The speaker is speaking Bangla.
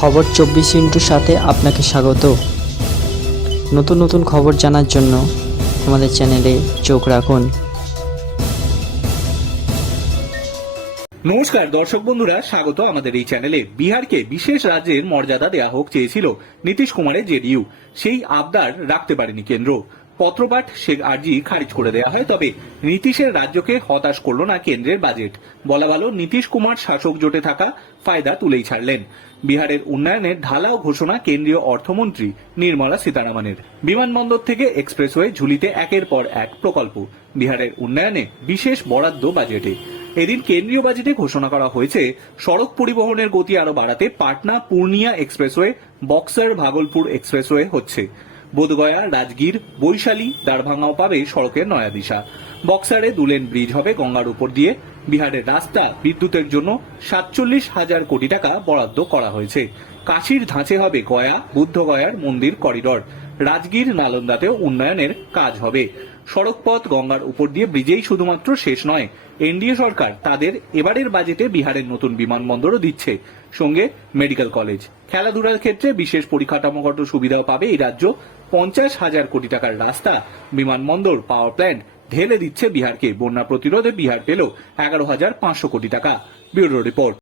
খবর চব্বিশ ইন্টুর সাথে আপনাকে স্বাগত। নতুন নতুন খবর জানার জন্য আমাদের চ্যানেলে চোখ রাখুন। নমস্কার, দর্শক বন্ধুরা, স্বাগত আমাদের এই চ্যানেলে। বিহারকে বিশেষ রাজ্যের মর্যাদা দেয়া হোক চেয়েছিল নীতিশ কুমারের জেডিইউ। সেই আবদার রাখতে পারেনি কেন্দ্র। পত্রপাঠ সে আর্জি খারিজ করে দেওয়া হয়, তবে নীতিশের রাজ্যকে হতাশ করল না কেন্দ্রের বাজেট বলা ভালো, নীতিশ কুমার শাসক জোটে থাকা ফায়দা তুলেই ছাড়লেন। বিহারের উন্নয়নের ঢালাও ঘোষণা কেন্দ্রীয় অর্থমন্ত্রী নির্মলা সীতারামনের। বিমানবন্দর থেকে এক্সপ্রেসওয়ে ঝুলিতে একের পর এক প্রকল্প। বিহারের উন্নয়নে বিশেষ বরাদ্দ বাজেটে এদিন কেন্দ্রীয় বাজেটে ঘোষণা করা হয়েছে, সড়ক পরিবহনের গতি আরও বাড়াতে পাটনা পূর্ণিয়া এক্সপ্রেসওয়ে বক্সার ভাগলপুর এক্সপ্রেসওয়ে হচ্ছে। বোধগয়া রাজগীর, বৈশালী দারভাঙ্গাও পাবে সড়কের নয়া দিশা বক্সারে দুলেন ব্রিজ হবে গঙ্গার উপর দিয়ে। বিহারের রাস্তা বিদ্যুতের জন্য সাতচল্লিশ হাজার কোটি টাকা বরাদ্দ করা হয়েছে। কাশীর ধাঁচে হবে গয়া, বুদ্ধগয়ার মন্দির করিডর। রাজগীর নালন্দাতেও উন্নয়নের কাজ হবে। সড়কপথ গঙ্গার উপর দিয়ে ব্রিজেই শুধুমাত্র শেষ নয়, এনডিএ সরকার তাদের এবারের বাজেটে বিহারের নতুন বিমানবন্দরও দিচ্ছে। সঙ্গে মেডিকেল কলেজ। খেলাধুলার ক্ষেত্রে বিশেষ পরিকাঠামোগত সুবিধাও পাবে এই রাজ্য। পঞ্চাশ হাজার কোটি টাকার রাস্তা, বিমানবন্দর পাওয়ার প্ল্যান্ট ঢেলে দিচ্ছে বিহারকে। বন্যা প্রতিরোধে বিহার পেল এগারো হাজার পাঁচশো কোটি টাকা। Bureau report.